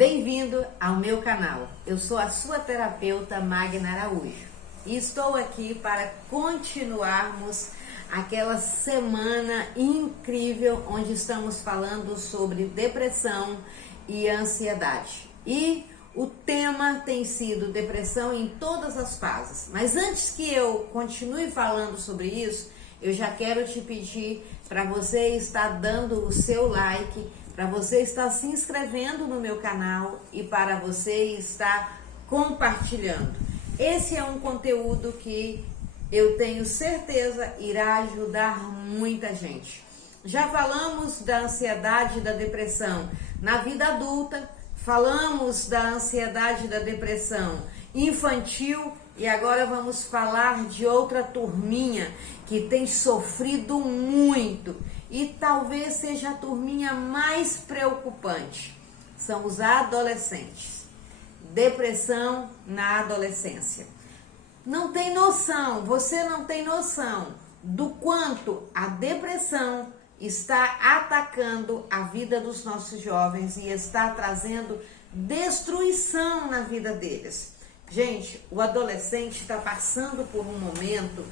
Bem-vindo ao meu canal. Eu sou a sua terapeuta Magna Araújo e estou aqui para continuarmos aquela semana incrível onde estamos falando sobre depressão e ansiedade. E o tema tem sido depressão em todas as fases. Mas antes que eu continue falando sobre isso, eu já quero te pedir para você estar dando o seu like, para você estar se inscrevendo no meu canal e para você estar compartilhando. Esse é um conteúdo que eu tenho certeza irá ajudar muita gente. Já falamos da ansiedade e da depressão na vida adulta, falamos da ansiedade e da depressão infantil e agora vamos falar de outra turminha que tem sofrido muito e talvez seja a turminha mais preocupante. São os adolescentes. Depressão na adolescência. Não tem noção, você não tem noção do quanto a depressão está atacando a vida dos nossos jovens e está trazendo destruição na vida deles. Gente, o adolescente está passando por um momento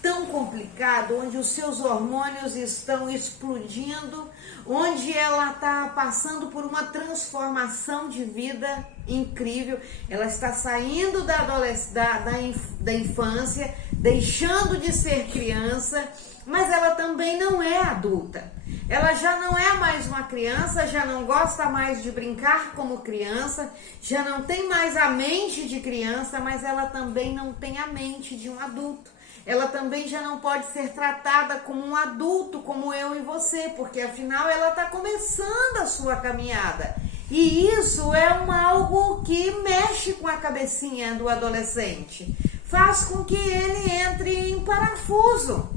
tão complicado, onde os seus hormônios estão explodindo, onde ela está passando por uma transformação de vida incrível. Ela está saindo da infância, deixando de ser criança, mas ela também não é adulta. Ela já não é mais uma criança, já não gosta mais de brincar como criança, já não tem mais a mente de criança, mas ela também não tem a mente de um adulto. Ela também já não pode ser tratada como um adulto, como eu e você, porque afinal ela está começando a sua caminhada. E isso é algo que mexe com a cabecinha do adolescente, faz com que ele entre em parafuso.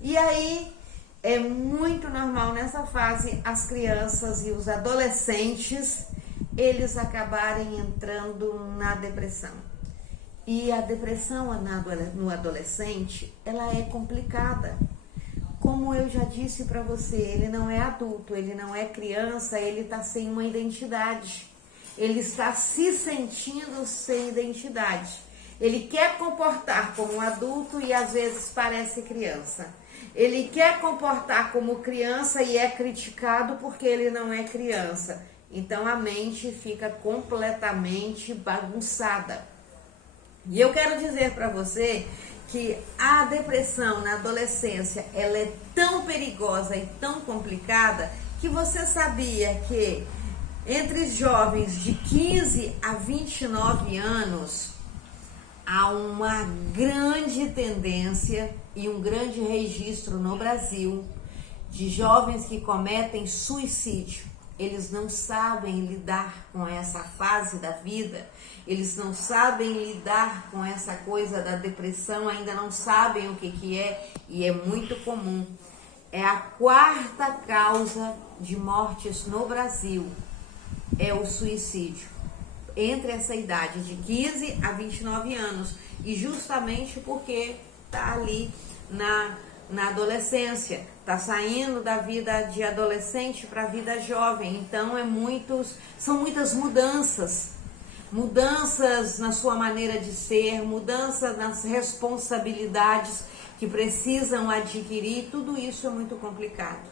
E aí é muito normal nessa fase as crianças e os adolescentes, eles acabarem entrando na depressão. E a depressão no adolescente, ela é complicada. Como eu já disse para você, ele não é adulto, ele não é criança, ele está sem uma identidade. Ele está se sentindo sem identidade. Ele quer comportar como um adulto e às vezes parece criança. Ele quer comportar como criança e é criticado porque ele não é criança. Então a mente fica completamente bagunçada. E eu quero dizer para você que a depressão na adolescência, ela é tão perigosa e tão complicada que você sabia que entre jovens de 15 a 29 anos há uma grande tendência e um grande registro no Brasil de jovens que cometem suicídio. Eles não sabem lidar com essa fase da vida, eles não sabem lidar com essa coisa da depressão, ainda não sabem o que é e é muito comum. É a quarta causa de mortes no Brasil, é o suicídio, entre essa idade de 15 a 29 anos, e justamente porque está ali na adolescência, está saindo da vida de adolescente para a vida jovem, então são muitas mudanças na sua maneira de ser, mudanças nas responsabilidades que precisam adquirir, tudo isso é muito complicado.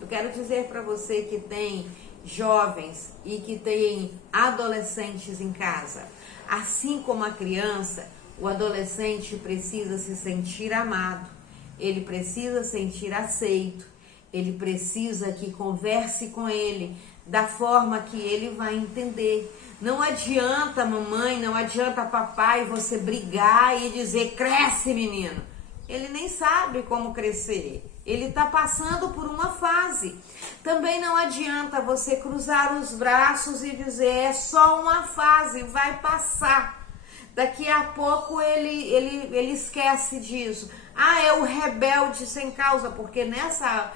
Eu quero dizer para você que tem jovens e que tem adolescentes em casa, assim como a criança, o adolescente precisa se sentir amado. Ele precisa sentir aceito, ele precisa que converse com ele da forma que ele vai entender. Não adianta mamãe, não adianta papai você brigar e dizer cresce menino. Ele nem sabe como crescer, ele está passando por uma fase. Também não adianta você cruzar os braços e dizer é só uma fase, vai passar. Daqui a pouco ele esquece disso. Ah, é o rebelde sem causa, porque nessa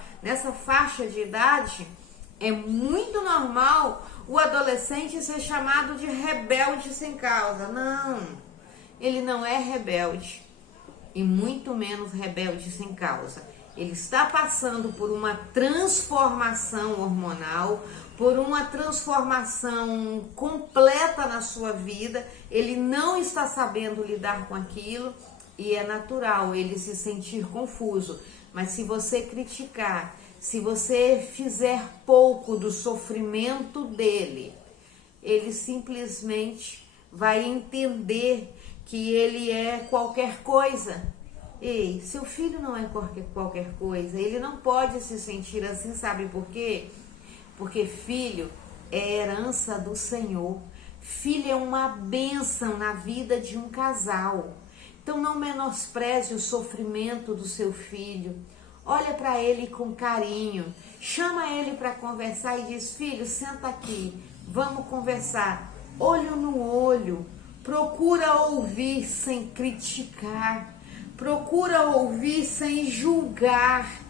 faixa de idade é muito normal o adolescente ser chamado de rebelde sem causa. Não, ele não é rebelde e muito menos rebelde sem causa. Ele está passando por uma transformação hormonal, por uma transformação completa na sua vida. Ele não está sabendo lidar com aquilo e é natural ele se sentir confuso. Mas se você criticar, se você fizer pouco do sofrimento dele, ele simplesmente vai entender que ele é qualquer coisa. Ei, seu filho não é qualquer coisa, ele não pode se sentir assim, sabe por quê? Porque filho é herança do Senhor, filho é uma bênção na vida de um casal. Então não menospreze o sofrimento do seu filho, olha para ele com carinho, chama ele para conversar e diz: filho, senta aqui, vamos conversar, olho no olho, procura ouvir sem criticar, procura ouvir sem julgar,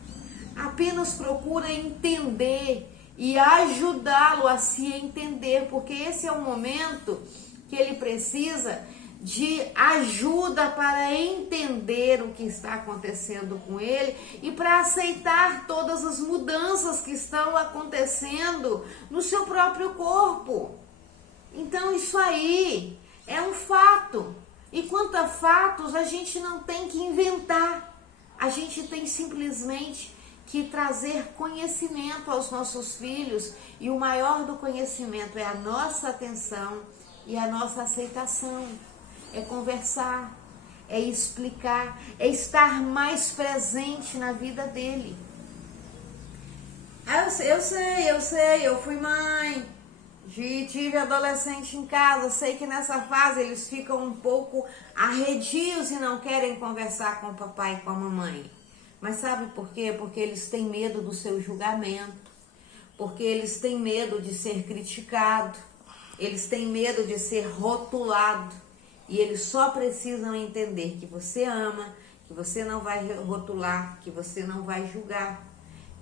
apenas procura entender e ajudá-lo a se entender, porque esse é o momento que ele precisa de ajuda para entender o que está acontecendo com ele e para aceitar todas as mudanças que estão acontecendo no seu próprio corpo. Então isso aí é um fato. E quanto a fatos, a gente não tem que inventar. A gente tem simplesmente que trazer conhecimento aos nossos filhos. E o maior do conhecimento é a nossa atenção e a nossa aceitação. É conversar, é explicar, é estar mais presente na vida dele. Eu sei, eu fui mãe. Tive adolescente em casa, sei que nessa fase eles ficam um pouco arredios e não querem conversar com o papai e com a mamãe. Mas sabe por quê? Porque eles têm medo do seu julgamento, porque eles têm medo de ser criticado, eles têm medo de ser rotulado e eles só precisam entender que você ama, que você não vai rotular, que você não vai julgar,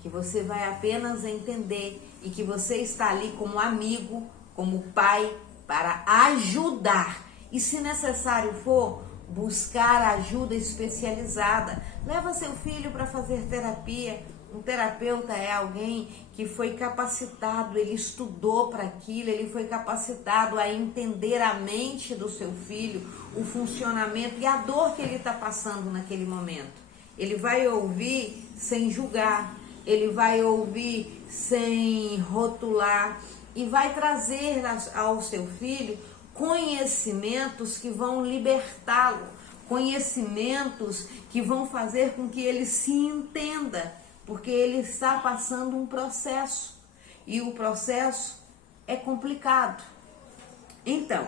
que você vai apenas entender e que você está ali como amigo, como pai, para ajudar. E se necessário for, buscar ajuda especializada. Leva seu filho para fazer terapia. Um terapeuta é alguém que foi capacitado, ele estudou para aquilo, ele foi capacitado a entender a mente do seu filho, o funcionamento e a dor que ele está passando naquele momento. Ele vai ouvir sem julgar, ele vai ouvir sem rotular e vai trazer ao seu filho conhecimentos que vão libertá-lo, conhecimentos que vão fazer com que ele se entenda, porque ele está passando um processo e o processo é complicado. Então,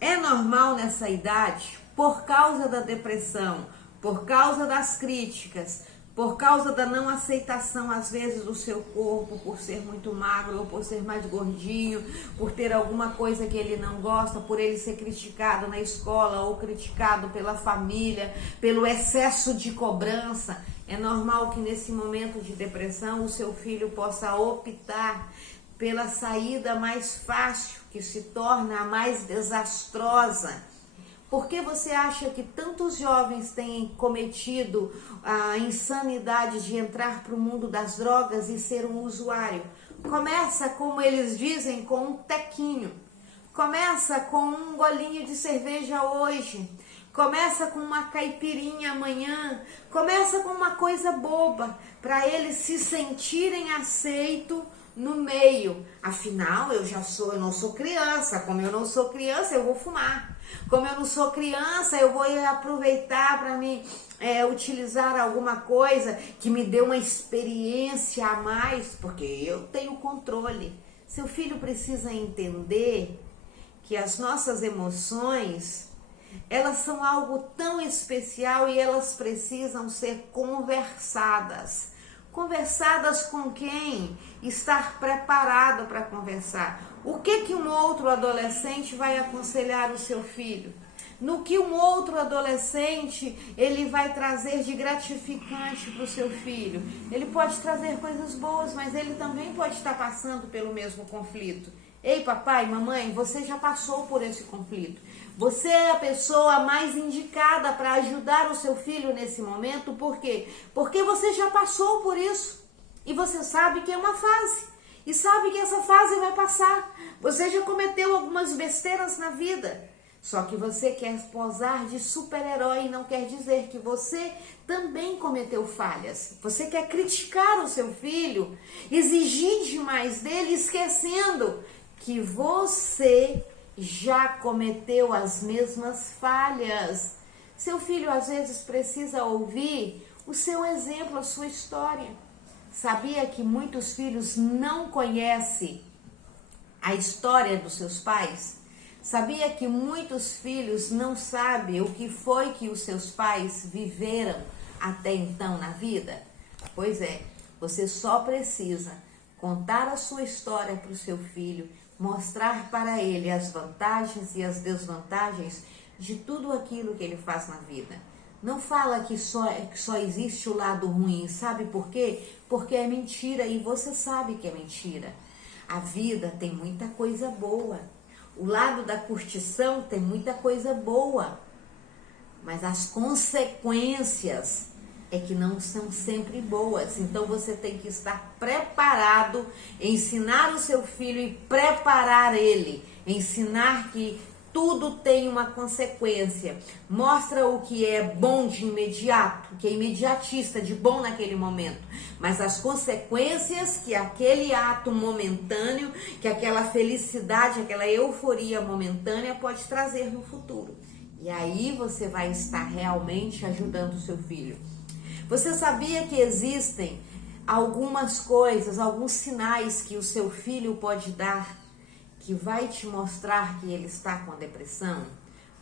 é normal nessa idade, por causa da depressão, por causa das críticas, por causa da não aceitação, às vezes, do seu corpo, por ser muito magro ou por ser mais gordinho, por ter alguma coisa que ele não gosta, por ele ser criticado na escola ou criticado pela família, pelo excesso de cobrança. É normal que nesse momento de depressão o seu filho possa optar pela saída mais fácil, que se torna a mais desastrosa. Por que você acha que tantos jovens têm cometido a insanidade de entrar para o mundo das drogas e ser um usuário? Começa, como eles dizem, com um tequinho. Começa com um golinho de cerveja hoje. Começa com uma caipirinha amanhã. Começa com uma coisa boba, para eles se sentirem aceitos no meio. Afinal, eu não sou criança. Como eu não sou criança, eu vou fumar. Como eu não sou criança, eu vou aproveitar para me utilizar alguma coisa que me dê uma experiência a mais, porque eu tenho controle. Seu filho precisa entender que as nossas emoções, elas são algo tão especial e elas precisam ser conversadas. Conversadas com quem? Estar preparado para conversar. O que um outro adolescente vai aconselhar o seu filho? No que um outro adolescente ele vai trazer de gratificante para o seu filho? Ele pode trazer coisas boas, mas ele também pode estar passando pelo mesmo conflito. Ei, papai, mamãe, você já passou por esse conflito. Você é a pessoa mais indicada para ajudar o seu filho nesse momento. Por quê? Porque você já passou por isso. E você sabe que é uma fase. E sabe que essa fase vai passar. Você já cometeu algumas besteiras na vida. Só que você quer posar de super-herói e não quer dizer que você também cometeu falhas. Você quer criticar o seu filho, exigir demais dele, esquecendo que você já cometeu as mesmas falhas. Seu filho às vezes precisa ouvir o seu exemplo, a sua história. Sabia que muitos filhos não conhecem a história dos seus pais? Sabia que muitos filhos não sabem o que foi que os seus pais viveram até então na vida? Pois é, você só precisa contar a sua história para o seu filho, mostrar para ele as vantagens e as desvantagens de tudo aquilo que ele faz na vida. Não fala que só existe o lado ruim, sabe por quê? Porque é mentira e você sabe que é mentira. A vida tem muita coisa boa. O lado da curtição tem muita coisa boa. Mas as consequências é que não são sempre boas. Então você tem que estar preparado, ensinar o seu filho e preparar ele. Ensinar que tudo tem uma consequência. Mostra o que é bom de imediato, o que é imediatista, de bom naquele momento. Mas as consequências que aquele ato momentâneo, que aquela felicidade, aquela euforia momentânea pode trazer no futuro. E aí você vai estar realmente ajudando o seu filho. Você sabia que existem algumas coisas, alguns sinais que o seu filho pode dar que vai te mostrar que ele está com depressão?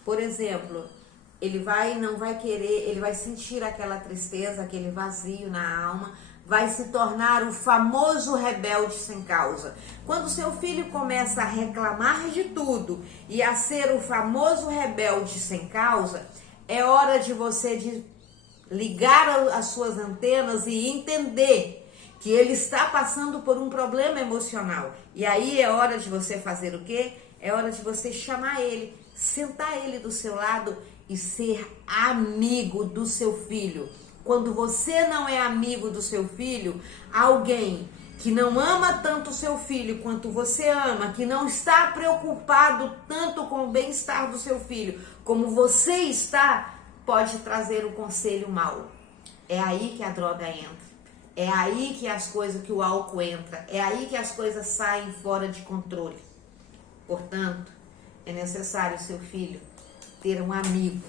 Por exemplo, ele não vai querer, ele vai sentir aquela tristeza, aquele vazio na alma, vai se tornar o famoso rebelde sem causa. Quando seu filho começa a reclamar de tudo e a ser o famoso rebelde sem causa, é hora de você ligar as suas antenas e entender que ele está passando por um problema emocional. E aí é hora de você fazer o quê? É hora de você chamar ele, sentar ele do seu lado e ser amigo do seu filho. Quando você não é amigo do seu filho, alguém que não ama tanto o seu filho quanto você ama, que não está preocupado tanto com o bem-estar do seu filho como você está, pode trazer um conselho mau. É aí que a droga entra. É aí que as coisas, que o álcool entra. É aí que as coisas saem fora de controle. Portanto, é necessário seu filho ter um amigo.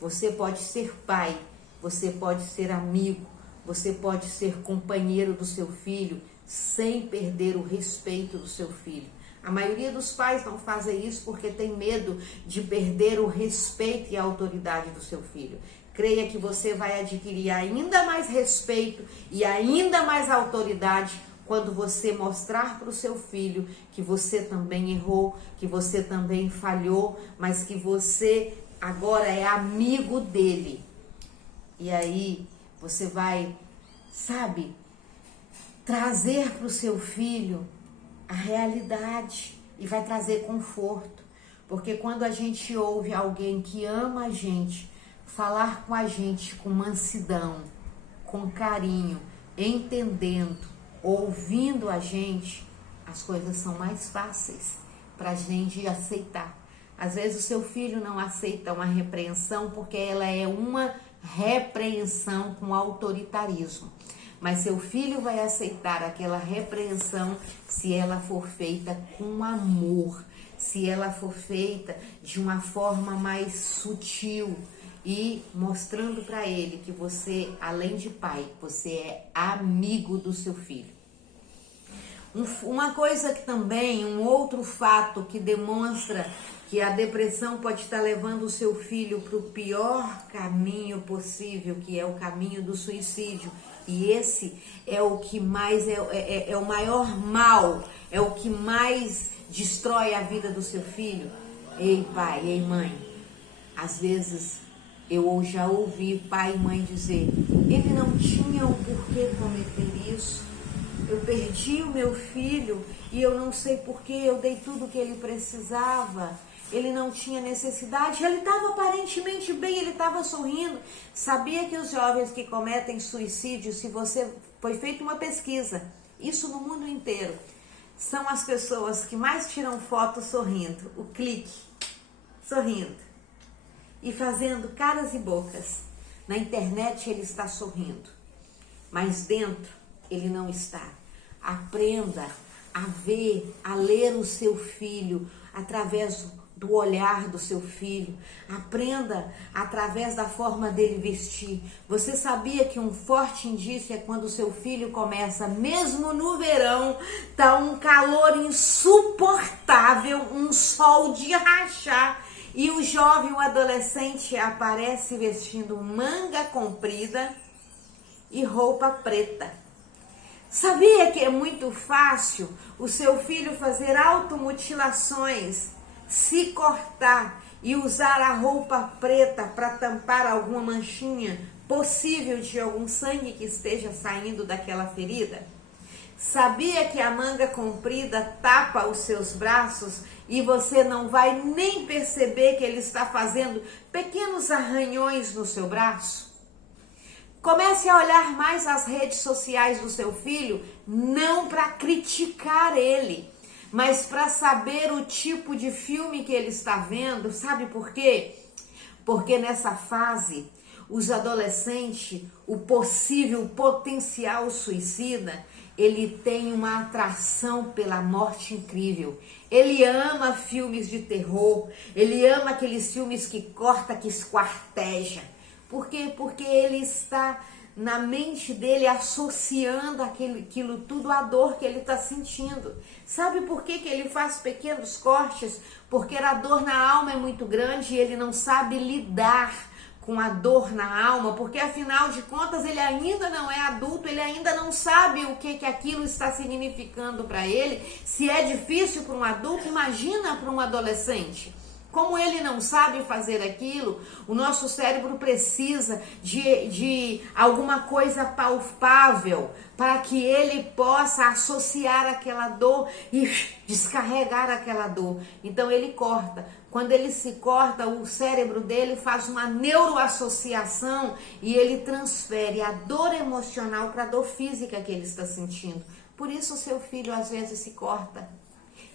Você pode ser pai, você pode ser amigo, você pode ser companheiro do seu filho sem perder o respeito do seu filho. A maioria dos pais não fazem isso porque tem medo de perder o respeito e a autoridade do seu filho. Creia que você vai adquirir ainda mais respeito e ainda mais autoridade quando você mostrar para o seu filho que você também errou, que você também falhou, mas que você agora é amigo dele. E aí você vai, sabe, trazer para o seu filho a realidade e vai trazer conforto. Porque quando a gente ouve alguém que ama a gente, falar com a gente com mansidão, com carinho, entendendo, ouvindo a gente, as coisas são mais fáceis para a gente aceitar. Às vezes o seu filho não aceita uma repreensão porque ela é uma repreensão com autoritarismo. Mas seu filho vai aceitar aquela repreensão se ela for feita com amor, se ela for feita de uma forma mais sutil e mostrando para ele que você, além de pai, você é amigo do seu filho. Uma coisa que também, um outro fato que demonstra que a depressão pode estar levando o seu filho para o pior caminho possível, que é o caminho do suicídio. E esse é o que mais é o maior mal, é o que mais destrói a vida do seu filho. Ei pai, ei mãe, às vezes eu já ouvi pai e mãe dizer: ele não tinha o porquê cometer isso, eu perdi o meu filho e eu não sei porquê, eu dei tudo o que ele precisava. Ele não tinha necessidade, ele estava aparentemente bem, ele estava sorrindo. Sabia que os jovens que cometem suicídio, se você foi feita uma pesquisa, isso no mundo inteiro, são as pessoas que mais tiram foto sorrindo, o clique, sorrindo e fazendo caras e bocas. Na internet ele está sorrindo, mas dentro ele não está. Aprenda a ver, a ler o seu filho através do olhar do seu filho. Aprenda através da forma dele vestir. Você sabia que um forte indício é quando o seu filho começa, mesmo no verão, tá um calor insuportável, um sol de rachar, e o jovem, o adolescente aparece vestindo manga comprida e roupa preta. Sabia que é muito fácil o seu filho fazer automutilações, se cortar e usar a roupa preta para tampar alguma manchinha possível de algum sangue que esteja saindo daquela ferida? Sabia que a manga comprida tapa os seus braços e você não vai nem perceber que ele está fazendo pequenos arranhões no seu braço? Comece a olhar mais as redes sociais do seu filho, não para criticar ele, mas para saber o tipo de filme que ele está vendo. Sabe por quê? Porque nessa fase, os adolescentes, o possível, o potencial suicida, ele tem uma atração pela morte incrível. Ele ama filmes de terror, ele ama aqueles filmes que corta, que esquarteja. Por quê? Porque ele está na mente dele associando aquilo tudo à dor que ele está sentindo. Sabe por que ele faz pequenos cortes? Porque a dor na alma é muito grande e ele não sabe lidar com a dor na alma, porque afinal de contas ele ainda não é adulto, ele ainda não sabe o que aquilo está significando para ele. Se é difícil para um adulto, imagina para um adolescente. Como ele não sabe fazer aquilo, o nosso cérebro precisa de alguma coisa palpável para que ele possa associar aquela dor e descarregar aquela dor. Então ele corta. Quando ele se corta, o cérebro dele faz uma neuroassociação e ele transfere a dor emocional para a dor física que ele está sentindo. Por isso o seu filho às vezes se corta.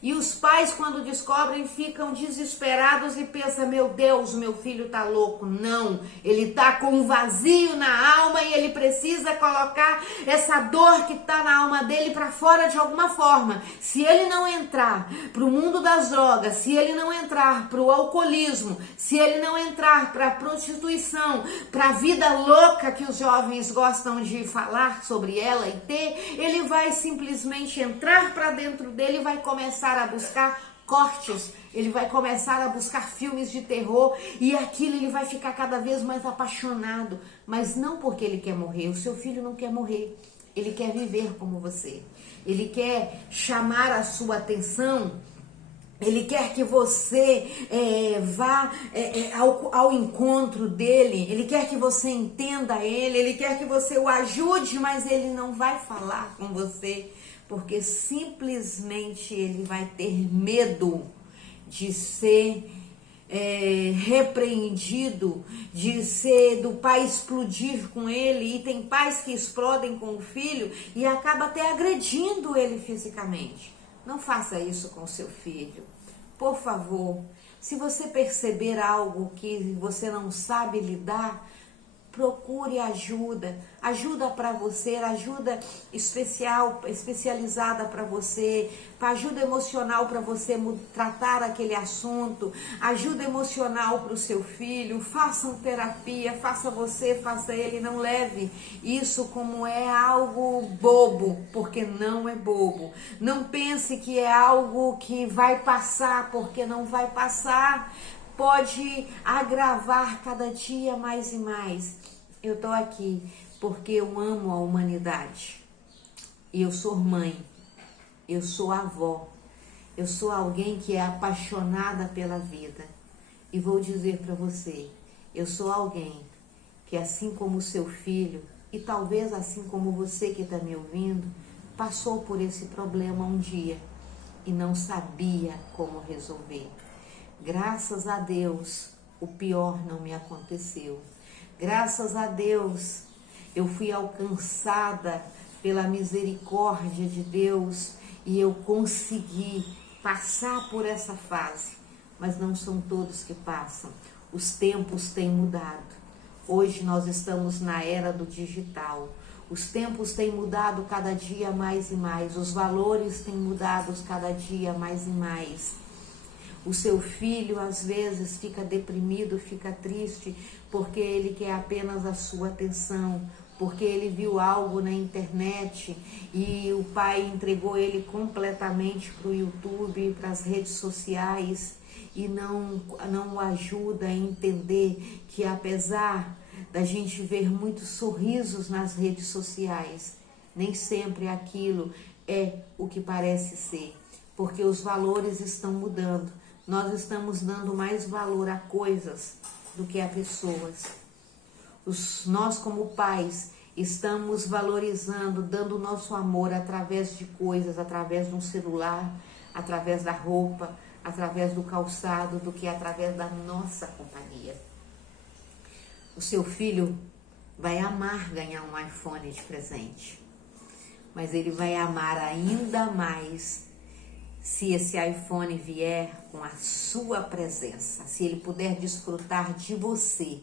E os pais, quando descobrem, ficam desesperados e pensam: meu Deus, meu filho tá louco. Não, ele tá com um vazio na alma e ele precisa colocar essa dor que tá na alma dele para fora de alguma forma. Se ele não entrar pro mundo das drogas, se ele não entrar pro alcoolismo, se ele não entrar pra prostituição, pra vida louca que os jovens gostam de falar sobre ela e ter, ele vai simplesmente entrar pra dentro dele e vai começar a buscar cortes, ele vai começar a buscar filmes de terror e aquilo ele vai ficar cada vez mais apaixonado, mas não porque ele quer morrer. O seu filho não quer morrer, ele quer viver como você, ele quer chamar a sua atenção, ele quer que você vá ao encontro dele, ele quer que você entenda ele quer que você o ajude, mas ele não vai falar com você, porque simplesmente ele vai ter medo de ser repreendido, do pai explodir com ele. E tem pais que explodem com o filho e acaba até agredindo ele fisicamente. Não faça isso com seu filho, por favor. Se você perceber algo que você não sabe lidar, procure ajuda para você, ajuda especializada para você, ajuda emocional para você tratar aquele assunto, ajuda emocional para o seu filho. Façam terapia, faça ele, não leve isso como é algo bobo, porque não é bobo. Não pense que é algo que vai passar, porque não vai passar. Pode agravar cada dia mais e mais. Eu tô aqui porque eu amo a humanidade. E eu sou mãe, eu sou avó, eu sou alguém que é apaixonada pela vida. E vou dizer para você, eu sou alguém que, assim como o seu filho, e talvez assim como você que está me ouvindo, passou por esse problema um dia e não sabia como resolver. Graças a Deus, o pior não me aconteceu. Graças a Deus, eu fui alcançada pela misericórdia de Deus e eu consegui passar por essa fase. Mas não são todos que passam. Os tempos têm mudado. Hoje nós estamos na era do digital. Os tempos têm mudado cada dia mais e mais. Os valores têm mudado cada dia mais e mais. O seu filho às vezes fica deprimido, fica triste, porque ele quer apenas a sua atenção, porque ele viu algo na internet e o pai entregou ele completamente para o YouTube, para as redes sociais e não o ajuda a entender que apesar da gente ver muitos sorrisos nas redes sociais, nem sempre aquilo é o que parece ser, porque os valores estão mudando. Nós estamos dando mais valor a coisas do que a pessoas. Nós como pais estamos valorizando, dando o nosso amor através de coisas, através de um celular, através da roupa, através do calçado, do que através da nossa companhia. O seu filho vai amar ganhar um iPhone de presente, mas ele vai amar ainda mais se esse iPhone vier com a sua presença, se ele puder desfrutar de você.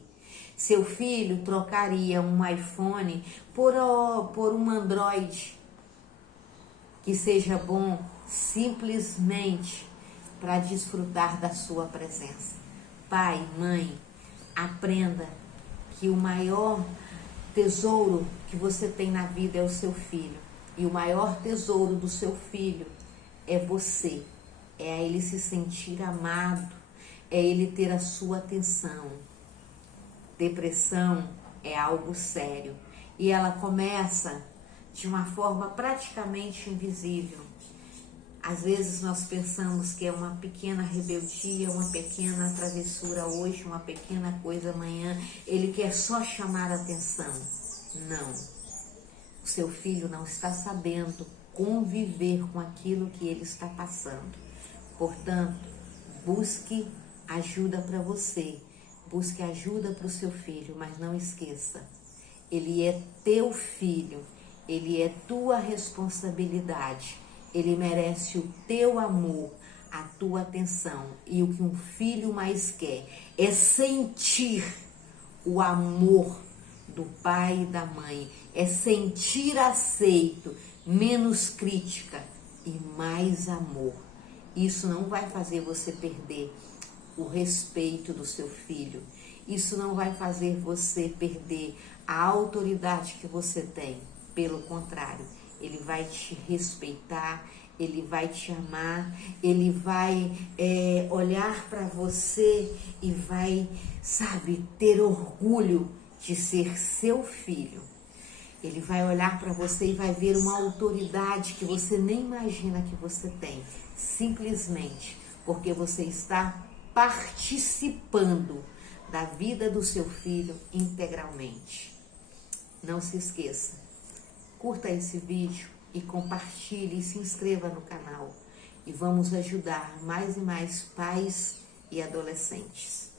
Seu filho trocaria um iPhone por um Android que seja bom simplesmente para desfrutar da sua presença. Pai, mãe, aprenda que o maior tesouro que você tem na vida é o seu filho. E o maior tesouro do seu filho é você. É ele se sentir amado, é ele ter a sua atenção. Depressão é algo sério e ela começa de uma forma praticamente invisível. Às vezes nós pensamos que é uma pequena rebeldia, uma pequena travessura hoje, uma pequena coisa amanhã. Ele quer só chamar a atenção. Não. O seu filho não está sabendo conviver com aquilo que ele está passando. Portanto, busque ajuda para você. Busque ajuda para o seu filho, mas não esqueça. Ele é teu filho. Ele é tua responsabilidade. Ele merece o teu amor, a tua atenção. E o que um filho mais quer é sentir o amor do pai e da mãe. É sentir aceito, menos crítica e mais amor. Isso não vai fazer você perder o respeito do seu filho. Isso não vai fazer você perder a autoridade que você tem. Pelo contrário, ele vai te respeitar, ele vai te amar, ele vai olhar para você e vai, ter orgulho de ser seu filho. Ele vai olhar para você e vai ver uma autoridade que você nem imagina que você tem, simplesmente porque você está participando da vida do seu filho integralmente. Não se esqueça, curta esse vídeo e compartilhe e se inscreva no canal. E vamos ajudar mais e mais pais e adolescentes.